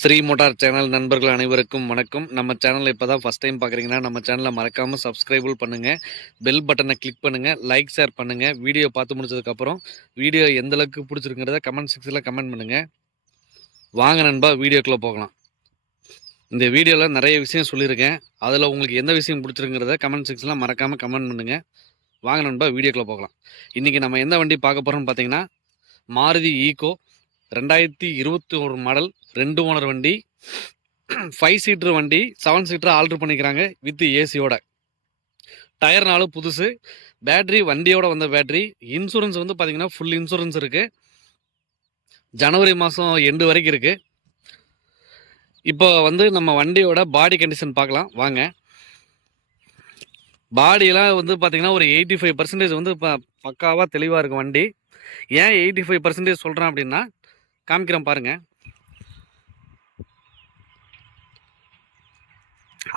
Sri motor channel நண்பர்கள் அனைவருக்கும் வணக்கம். நம்ம சேனலை இப்போ தான் ஃபஸ்ட் டைம் பார்க்குறீங்கன்னா நம்ம சேனலை மறக்காமல் சப்ஸ்கிரைபிள் பண்ணுங்கள், பெல் பட்டனை கிளிக் பண்ணுங்கள், லைக் ஷேர் பண்ணுங்கள். வீடியோ பார்த்து முடிச்சதுக்கப்புறம் வீடியோ எந்த அளவுக்கு பிடிச்சிருக்கிறத கமெண்ட் செக்ஷனில் கமெண்ட் பண்ணுங்கள். வாங்க நண்பா, வீடியோக்குள்ளே போகலாம். இந்த வீடியோவில் நிறைய விஷயம் சொல்லியிருக்கேன். அதில் உங்களுக்கு எந்த விஷயம் பிடிச்சிருக்கிறத கமெண்ட் செக்ஷனில் மறக்காமல் கமெண்ட் பண்ணுங்கள். வாங்க நண்பா, வீடியோக்குள்ளே போகலாம். இன்றைக்கி நம்ம எந்த வண்டி பார்க்க போகிறோம்னு பார்த்தீங்கன்னா, மாருதி ஈகோ 2021 மாடல் 2 ஓனர் வண்டி, 5 சீட்டர் வண்டி, 7 சீட்டர் ஆல்ட்ரு பண்ணிக்கிறாங்க வித் ஏசியோட. டயர் 4 புதுசு, பேட்ரி வண்டியோட வந்த பேட்ரி. இன்சூரன்ஸ் வந்து பார்த்தீங்கன்னா ஃபுல் இன்சூரன்ஸ் இருக்குது. ஜனவரி மாதம் எண்டு வரைக்கும் இருக்குது. இப்போ வந்து நம்ம வண்டியோட பாடி கண்டிஷன் பார்க்கலாம் வாங்க. பாடியெல்லாம் வந்து பார்த்தீங்கன்னா ஒரு 85% வந்து பக்காவாக தெளிவாக இருக்கும் வண்டி. ஏன் 85% சொல்கிறேன் அப்படின்னா, காமிக்கிறேன் பாருங்க.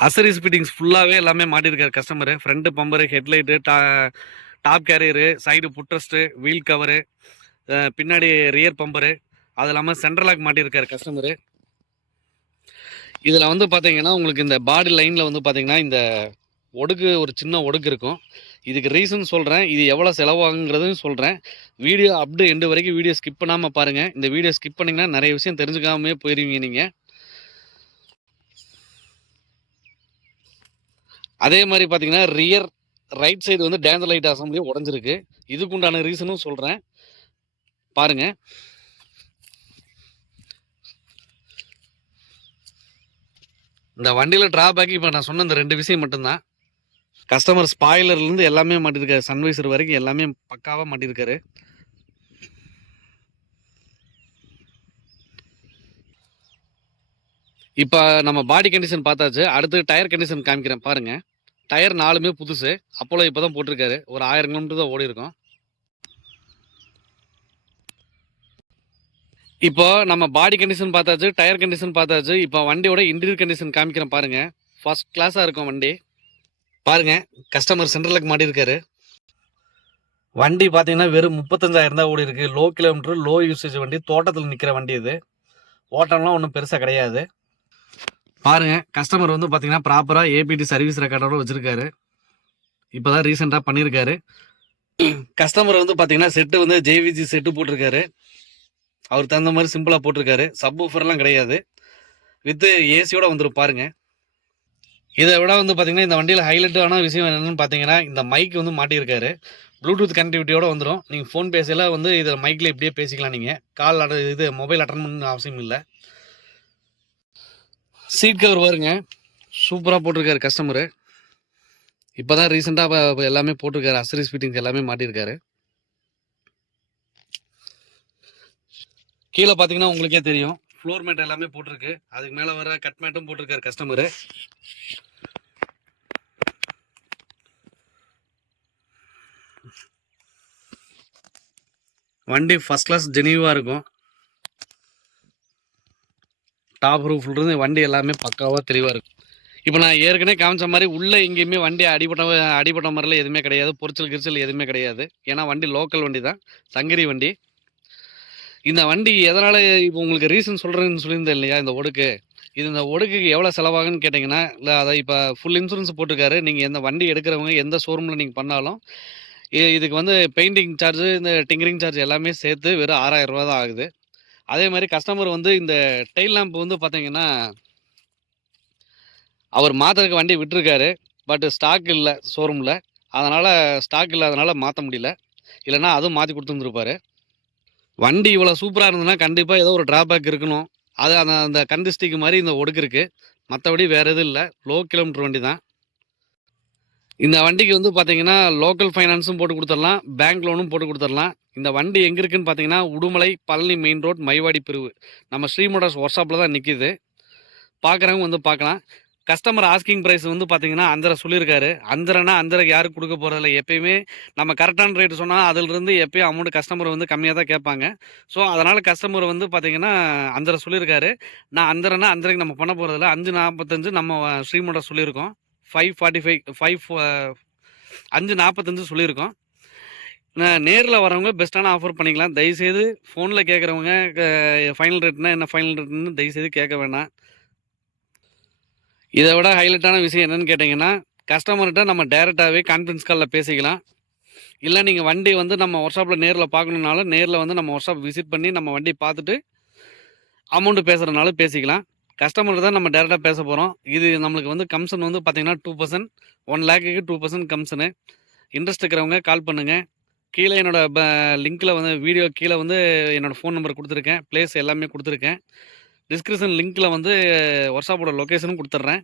அசரிஸ் ஃபிட்டிங்ஸ் ஃபுல்லாகவே எல்லாமே மாட்டியிருக்காரு customer. Front bumper, headlight, top carrier, side footrest, wheel cover, பின்னாடி ரியர் பம்பரு, அது இல்லாமல் சென்ட்ரல் லாக் மாட்டியிருக்காரு கஸ்டமரு. இதில் வந்து பார்த்தீங்கன்னா உங்களுக்கு இந்த பாடி லைனில் வந்து பார்த்தீங்கன்னா இந்த ஒடுக்கு, ஒரு சின்ன ஒடுக்கு இருக்கும். இதுக்கு ரீசன் சொல்கிறேன், இது எவ்வளோ செலவாகுங்கிறதும் சொல்கிறேன். வீடியோ அப்டு எண்டு வரைக்கும் வீடியோ ஸ்கிப் பண்ணாமல் பாருங்கள். இந்த வீடியோ ஸ்கிப் பண்ணிங்கன்னா நிறைய விஷயம் தெரிஞ்சுக்காமே போயிருவீங்க நீங்கள். அதே மாதிரி பார்த்தீங்கன்னா ரியர் ரைட் சைடு வந்து டேஞ்சர் லைட் அசம்பிளியும் உடஞ்சிருக்கு. இதுக்கு உண்டான ரீசனும் சொல்கிறேன் பாருங்க. இந்த வண்டியில் டிராபேக் இப்போ நான் சொன்ன இந்த 2 விஷயம் மட்டும்தான். கஸ்டமர் ஸ்பாயிலர்லேருந்து எல்லாமே மாட்டிருக்காரு, சன்வைசர் வரைக்கும் எல்லாமே பக்காவாக மாட்டிருக்காரு. இப்போ நம்ம பாடி கண்டிஷன் பார்த்தாச்சு. அடுத்து டயர் கண்டிஷன் காமிக்கிறேன் பாருங்க. டயர் 4மே புதுசு. அப்போலோ இப்போ தான் போட்டிருக்காரு. ஒரு 1000 கிலோமீட்டர் தான் ஓடி இருக்கும். இப்போ நம்ம பாடி கண்டிஷன் பார்த்தாச்சு, டயர் கண்டிஷன் பார்த்தாச்சு. இப்போ வண்டியோட இன்டீரியர் கண்டிஷன் காமிக்கிறேன் பாருங்க. ஃபர்ஸ்ட் கிளாஸாக இருக்கும் வண்டி. பாருங்க, கஸ்டமர் சென்ட்ரலுக்கு மாட்டியிருக்காரு. வண்டி பார்த்தீங்கன்னா வெறும் 35,000 தான் ஓடி இருக்கு. லோ கிலோமீட்டர், லோ யூசேஜ் வண்டி, தோட்டத்தில் நிற்கிற வண்டி இது. ஓட்டம்லாம் ஒன்றும் பெருசாக கிடையாது. பாருங்க, கஸ்டமர் வந்து பார்த்தீங்கன்னா ப்ராப்பராக ஏபிடி சர்வீஸ் ரெக்கார்டோட வச்சிருக்காரு. இப்போ தான் ரீசெண்டாக பண்ணியிருக்காரு. கஸ்டமர் வந்து பார்த்தீங்கன்னா செட்டு வந்து ஜேவிஜி செட்டு போட்டிருக்காரு. அவருக்கு தகுந்த மாதிரி சிம்பிளாக போட்டிருக்காரு. சப் ஊஃபர்லாம் கிடையாது. வித் ஏசியோட வந்துடும் பாருங்க. இதை விட வந்து பார்த்தீங்கன்னா இந்த வண்டியில் ஹைலைட்டான விஷயம் என்னென்னு பார்த்தீங்கன்னா, இந்த மைக் வந்து மாட்டியிருக்காரு. ப்ளூடூத் கனெக்டிவிட்டியோட வந்துடும். நீங்கள் ஃபோன் பேசலாம் வந்து இதில் மைக்கில் இப்படியே பேசிக்கலாம். நீங்கள் கால் இது மொபைல் அட்டன் பண்ண அவசியம் இல்லை. சீட் கவர் பாருங்க, சூப்பராக போட்டிருக்காரு கஸ்டமரு. இப்போ தான் ரீசெண்டாக எல்லாமே போட்டிருக்காரு. அசரிஸ் ஃபிட்டிங்ஸ் எல்லாமே மாட்டியிருக்காரு. கீழே பார்த்தீங்கன்னா உங்களுக்கே தெரியும், ஃப்ளோர் மேட் எல்லாமே போட்டிருக்கு. அதுக்கு மேலே வர கட் மேட்டும் போட்டிருக்காரு கஸ்டமரு. வண்டி ஃபர்ஸ்ட் கிளாஸ் ஜெனியூவாக இருக்கும். டாப் ரூஃப்லேருந்து வண்டி எல்லாமே பக்காவாக தெளிவாக இருக்கும். இப்போ நான் ஏற்கனவே காமிச்ச மாதிரி உள்ளே எங்கேயுமே வண்டி அடிபட்ட மாதிரிலாம் எதுவுமே கிடையாது. பொரிச்சல் கிரிச்சல் எதுவுமே கிடையாது. ஏன்னா வண்டி லோக்கல் வண்டி தான், சங்கரி வண்டி. இந்த வண்டி எதனால் இப்போ உங்களுக்கு ரீசன் சொல்கிறேன்னு சொல்லியிருந்தேன் இல்லையா, இந்த ஒடுக்கு. இந்த ஒடுக்குக்கு எவ்வளோ செலவாகுன்னு கேட்டிங்கன்னா, இல்லை அதை இப்போ ஃபுல் இன்சூரன்ஸ் போட்டிருக்காரு. நீங்கள் எந்த வண்டி எடுக்கிறவங்க எந்த ஷோரூமில் நீங்கள் பண்ணாலும் இதுக்கு வந்து பெயிண்டிங் சார்ஜு, இந்த டிங்கரிங் சார்ஜ் எல்லாமே சேர்த்து வெறும் 6,000 ரூபா தான் ஆகுது. அதே மாதிரி கஸ்டமர் வந்து இந்த டெயில் லேம்ப் வந்து பார்த்தீங்கன்னா, அவர் மாற்றுறதுக்கு வண்டி விட்டுருக்காரு. பட் ஸ்டாக் இல்லை ஷோரூமில். அதனால் ஸ்டாக் இல்லாதனால மாற்ற முடியல. இல்லைனா அதுவும் மாற்றி கொடுத்துருந்துருப்பாரு. வண்டி இவ்வளோ சூப்பராக இருந்ததுன்னா கண்டிப்பாக ஏதோ ஒரு ட்ராபேக் இருக்கணும். அது அந்த கண்டிஸ்டிக்கு மாதிரி இந்த ஒடுக்கு இருக்குது. மற்றபடி வேறு எதுவும் இல்லை. லோ கிலோமீட்டர் வண்டி தான். இந்த வண்டிக்கு வந்து பார்த்தீங்கன்னா லோக்கல் ஃபைனான்ஸும் போட்டு கொடுத்துடலாம், பேங்க் லோனும் போட்டு கொடுத்துடலாம். இந்த வண்டி எங்கே இருக்குதுன்னு பார்த்தீங்கன்னா, உடுமலை பழனி மெயின் ரோட் மைவாடி பிரிவு. நம்ம ஸ்ரீ மோட்டார்ஸ் ஒர்க் ஷாப்பில் தான் நிற்கிது. பார்க்குறவங்க வந்து பார்க்கலாம். கஸ்டமர் ஆஸ்கிங் ப்ரைஸ் வந்து பார்த்தீங்கன்னா 5,500 சொல்லியிருக்காரு. 5,500க்கு யாருக்கு கொடுக்க போகிறதில்ல. எப்பயுமே நம்ம கரெக்டான ரேட்டு சொன்னால் அதிலிருந்து எப்பயும் அமௌண்ட் கஸ்டமர் வந்து கம்மியாக தான் கேட்பாங்க. ஸோ அதனால் கஸ்டமர் வந்து பார்த்தீங்கன்னா 5,500 சொல்லியிருக்காரு. நான் 5,500க்கு நம்ம பண்ண போகிறதில்ல. 5,45 நம்ம ஸ்ரீ மோட்டார்ஸ் சொல்லியிருக்கோம். 545 5 545 சொல்லியிருக்கோம். நேர்ல வரவங்க பெஸ்ட்டான ஆஃபர் பண்ணிக்கலாம். தயவுசெய்து ஃபோன்ல கேட்குறவங்க ஃபைனல் ரேட்னா என்ன ஃபைனல் ரேட்ன்னு தயவுசெய்து கேட்க வேணாம். இத விட ஹைலைட்டான விஷயம் என்னன்னு கேட்டீங்கன்னா, கஸ்டமர்ட்ட நம்ம டைரக்ட்டாவே கான்ஃபரன்ஸ் கால்ல பேசிக்கலாம். இல்ல நீங்க வண்டி வந்து நம்ம ஒர்க் ஷாப்ல நேர்ல பார்க்கணும்னாலும், நேர்ல வந்து நம்ம ஒர்க் ஷாப் விசிட் பண்ணி நம்ம வண்டி பார்த்துட்டு, அமௌண்ட் பேசுறதுனாலும் பேசிக்கலாம். கஸ்டமர்ட்ட தான் நம்ம டைரக்ட்டா பேச போறோம். இது நம்மளுக்கு வந்து கமிஷன் வந்து பார்த்தீங்கன்னா 2% 1,00,000க்கு 2% கமிஷனு. இன்ட்ரெஸ்ட் இருக்கிறவங்க கால் பண்ணுங்க. கீழ என்னோட லிங்க்ல வந்து வீடியோ கீழ வந்து என்னோட ஃபோன் நம்பர் குடுத்துருக்கேன். பிளேஸ் எல்லாமே குடுத்துருக்கேன். டிஸ்கிரிப்ஷன் லிங்க்ல வந்து ஒர்க் ஷாப்போட லொகேஷனும் குடுத்துடுறேன்.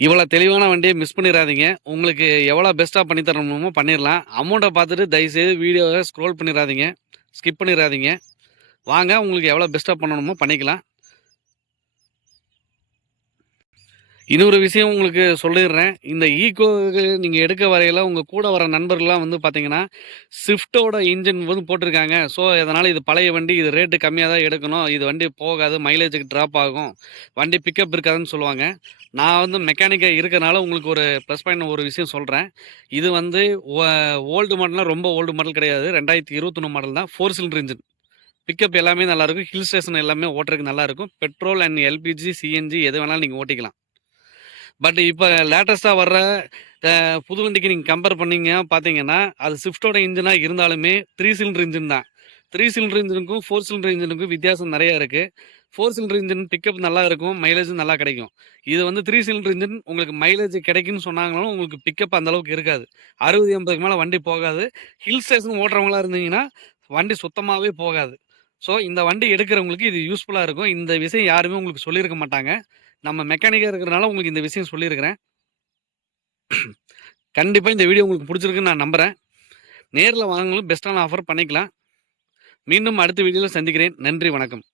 இவ்வளோ தெளிவான வண்டிய மிஸ் பண்ணிறாதீங்க. உங்களுக்கு எவ்வளோ பெஸ்ட்டா பண்ணி தரணுமோ பண்ணிறலாம். அமௌண்ட்ட பார்த்துட்டு தயவுசெய்து வீடியோவ ஸ்க்ரோல் பண்ணிறாதீங்க. ஸ்கிப் பண்ணிறாதீங்க. வாங்க உங்களுக்கு எவ்வளோ பெஸ்ட்டா பண்ணணுமோ பண்ணிக்கலாம். இன்னொரு விஷயம் உங்களுக்கு சொல்லிடுறேன். இந்த ஈக்கோக்கு நீங்க எடுக்க வரையில உங்க கூட வர நண்பர்கள்லாம் வந்து பார்த்தீங்கன்னா, ஸ்விஃப்ட்டோட இன்ஜின் வந்து போட்டிருக்காங்க. ஸோ, அதனால இது பழைய வண்டி. இது ரேட்டு கம்மியா தான் எடுக்கணும். இது வண்டி போகாது. மைலேஜுக்கு ட்ராப் ஆகும். வண்டி பிக்கப் இருக்காதுன்னு சொல்லுவாங்க. நான் வந்து மெக்கானிக்கா இருக்கனால உங்களுக்கு ஒரு ப்ளஸ் பாயிண்ட் ஒரு விஷயம் சொல்றேன். இது வந்து ஒ ஓல்டு மாடல்னா ரொம்ப ஓல்டு மாடல் கிடையாது. 2021 மாடல் தான். 4 சிலிண்டர் இன்ஜின். பிக்கப் எல்லாமே நல்லாயிருக்கும். ஹில் ஸ்டேஷன் எல்லாமே ஓட்டுறதுக்கு நல்லாயிருக்கும். பெட்ரோல் அண்ட் எல்பிஜி, சிஎன்ஜி எது வேணாலும் நீங்க ஓட்டிக்கலாம். பட் இப்ப லேட்டஸ்ட்டா வர்ற புது வண்டிக்கு நீங்க கம்பேர் பண்ணீங்க பார்த்தீங்கன்னா, அது ஸ்விஃப்ட்டோட இன்ஜினா இருந்தாலுமே 3 சிலிண்டர் இன்ஜின் தான். 3 சிலிண்டர் இன்ஜினுக்கும், 4 சிலிண்டர் இன்ஜினுக்கும் வித்தியாசம் நெறைய இருக்கு. 4 சிலிண்டர் இன்ஜின் பிக்கப் நல்லா இருக்கும். மைலேஜும் நல்லா கிடைக்கும். இது வந்து 3 சிலிண்டர் இன்ஜின் உங்களுக்கு மைலேஜ் கிடைக்கும்னு சொன்னாங்களும், உங்களுக்கு பிக்கப் அந்த அளவுக்கு இருக்காது. 60, 80க்கு மேல வண்டி போகாது. ஹில் ஸ்டேஷன் ஓட்டுறவங்களா இருந்தீங்கன்னா, வண்டி சுத்தமாவே போகாது. ஸோ, இந்த வண்டி எடுக்கிறவங்களுக்கு இது யூஸ்ஃபுல்லா இருக்கும். இந்த விஷயம் யாருமே உங்களுக்கு சொல்லியிருக்க மாட்டாங்க. நம்ம மெக்கானிக்கா இருக்கிறனால உங்களுக்கு இந்த விஷயம் சொல்லியிருக்கிறேன். கண்டிப்பா இந்த வீடியோ உங்களுக்கு புடிச்சிருக்குன்னு நான் நம்புறேன். நேர்ல வாங்குனாலும் பெஸ்ட்டான ஆஃபர் பண்ணிக்கலாம். மீண்டும் அடுத்த வீடியோல சந்திக்கிறேன். நன்றி, வணக்கம்.